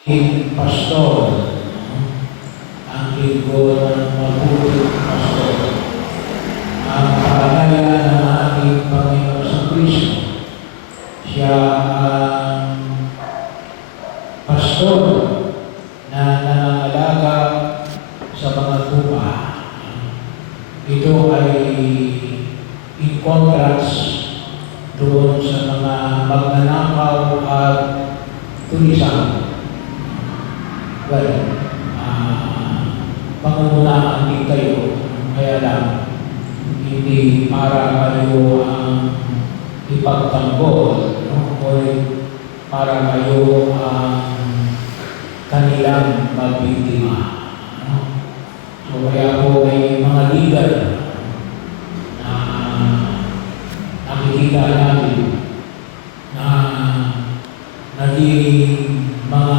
pastor, ang lingkod ng mabuting pastor, ang pangalan ng ating Panginoon sa Kristo. Siya ang pastor na nangangalaga sa mga tupa. Ito ay in contrast doon sa mga magnanakaw at tulisan. Well, pangunahan din kayo, kaya lang, hindi para kayo ang ipagtanggol, no? O para kayo ang kanilang mabiktima. No? So kaya po may mga leader na nakikita natin na naging mga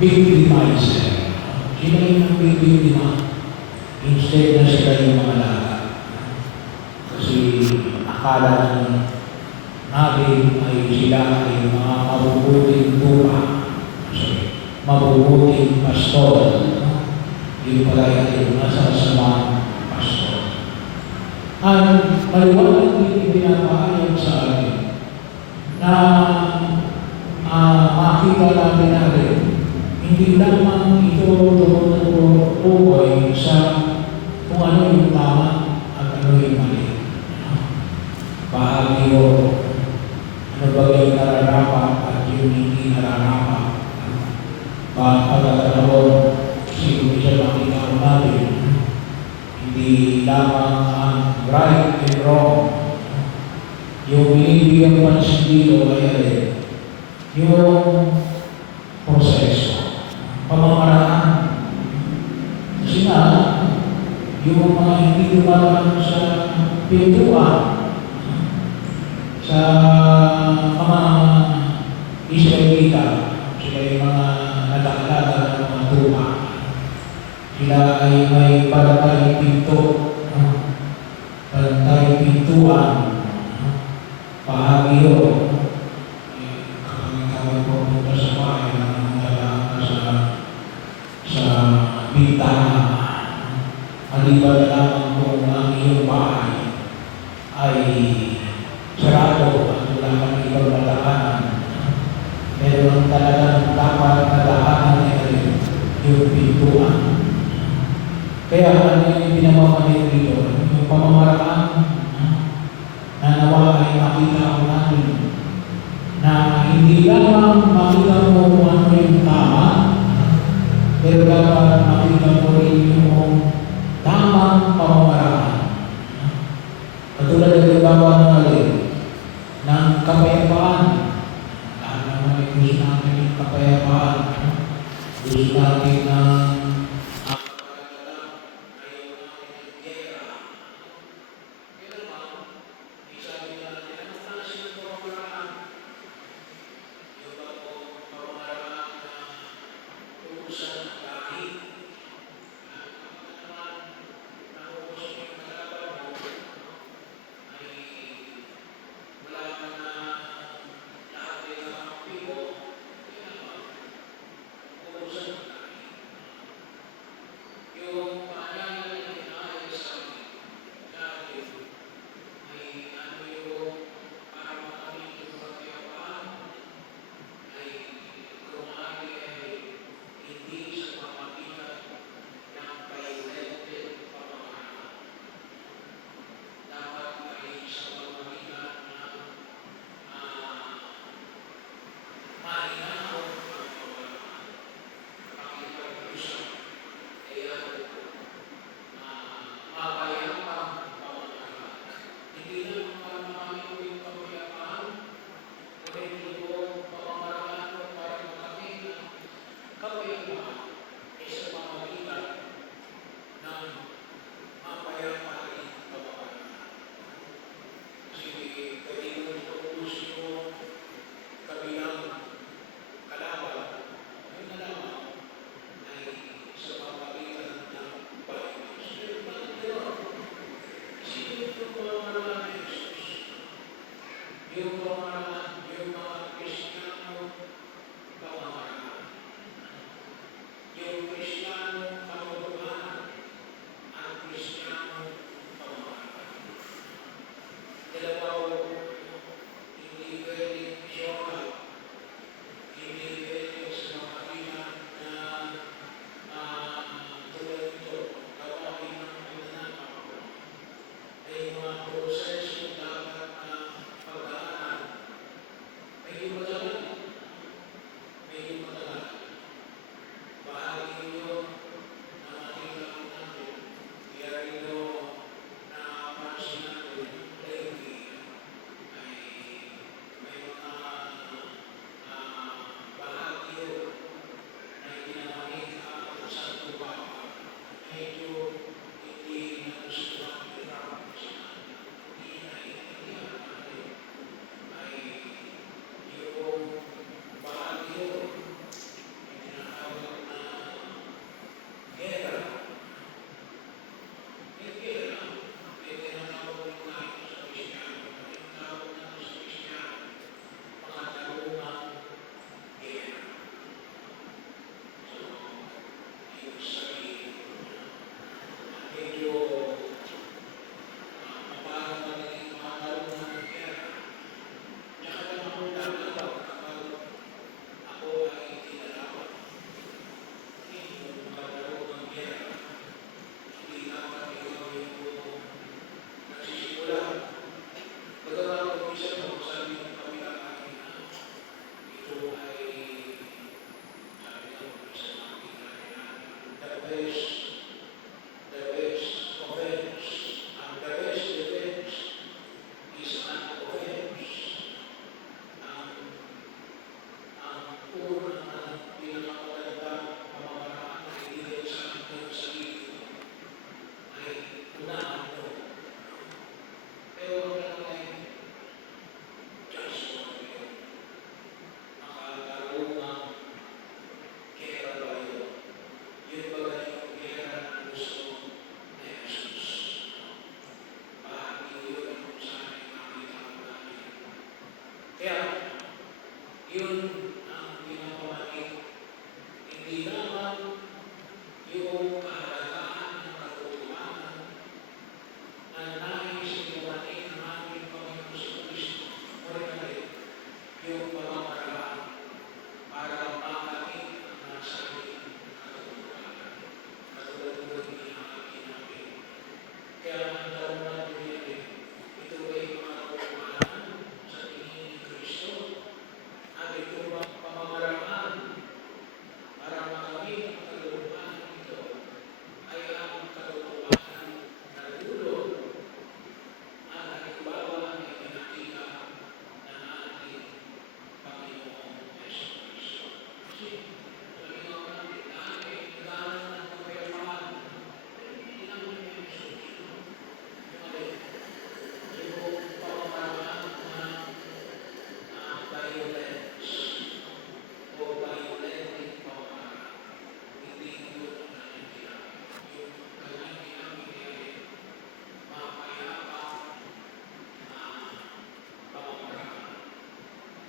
victimizer. Sila yung biktima instead na sila yung mga laga. Kasi akala natin ay sila ay mga mabubuting tupa. Mabubuting pastor. Yung pala yung nasa kasamang pastor. At maliwanag din pinapahayag sa atin na makita natin hindi lamang ito tumutukoy sa kung ano yung tama at ano yung mali. Bahagi o ano ba yung nararapat at yung hindi nararapat. Pagkakaroon siguro siya makita natin, hindi lamang ang right and wrong. Yung binibigyan pansin dito ay yung proseso. Pamamaraan. Kasi nga, yung mga hindi dumalang sa pintuan, sa mga Israelita, sila yung mga nadakalaga ng mga tupa. Sila ay may palatay pinto, palatay pintuan, bahagi yun. Maliban lamang kung ang iyong bahay ay sarado at wala kang ibang madaanan. Pero ang talagang dapat nadaanan ay yung pintuan. Kaya ano yung pinamamalit dito? Yung pamamaraan na nawa ay makita ko natin na hindi lamang makita mo kung ano yung tama, pero dapat makita mo rin yung tamang pamamaraan. Katulad ng halimbawa ng kapayapaan. Lahat naman ay gusto natin yung kapayapaan. Gusto natin ng ang pinapamalit. Hindi naman yung kahalagahan ng katotohanan na nais iluwanin ng aming Panginoon sa Kristo. Ngunit yung pamamaraan para makamit ang nasa ating katotohanan. Katulad po yung hinahakin namin. Kaya ang tanong natin yan, ito ay mga katotohanan sa tingin ni Kristo. At ito ba pamamaraan para makamit ang katotohanan ito ay ang katotohanan na dulo at halimbawa ay pinakita ng ating Panginoong Jesucristo. Kasi sabi nga namin, lahat ay nagalan ng kapayapaan. Pero hindi naman yung Jesucristo. Yung alin, yung pamamaraan na violence o violent pamamaraan. Hindi yun ang kanyang ginagawa. Yung kanyang ginagawa ay mapayapa na pamamaraan.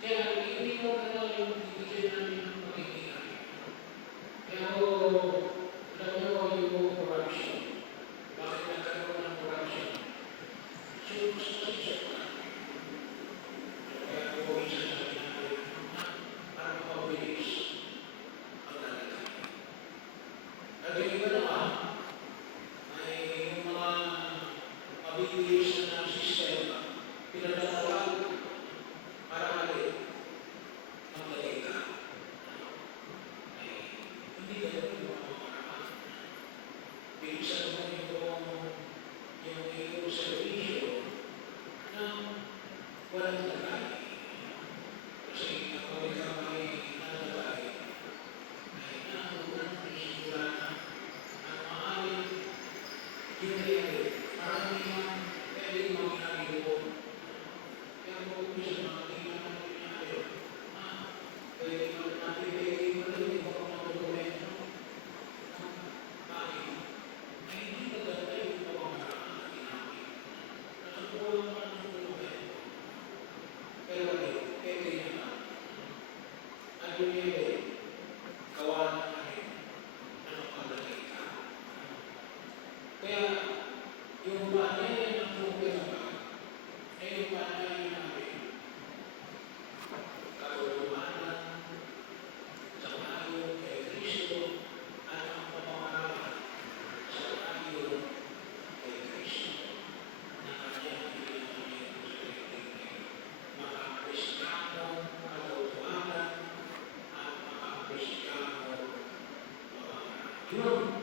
Kaya hindi mo na yung bibigyan namin ng pakikinig. Pero alam mo yung corruption. Bakit nagkaroon ng corruption? So, kaya po isa sabi natin, para mapabilis ang lalagay. At yung iba naman, ay yung mga mabibilis na sistema, pinatawag para alin ang lalagay. Ay hindi ganun yung mga pamamaraan. Bilisan mo yung iyong servisyo na walang lagay. Kasi kapag ikaw ay nalagay, ay nakulang isigura na ang maaaring yun ay alin. Marami man pwedeng mangyari doon. Kaya kung minsan mga tingnan natin na alin, pwede natin mo rin yung mga dokumento. Bakit? Ay hindi maganda yung pamamaraan na ginamit. Nakakulang man ng dokumento. Pero pwede naman. Ano yun? Gawa na namin na magpalagay ka. Kaya yung banay ng problema ay yung banay namin. Katotohanan sa ayon kay Kristo at ang pamamaraan sa ayon kay Kristo na kanyang pinangamin sa daigdig. Mga Kristiyanong katotohanan at mga Kristiyanong pamamaraan. Yun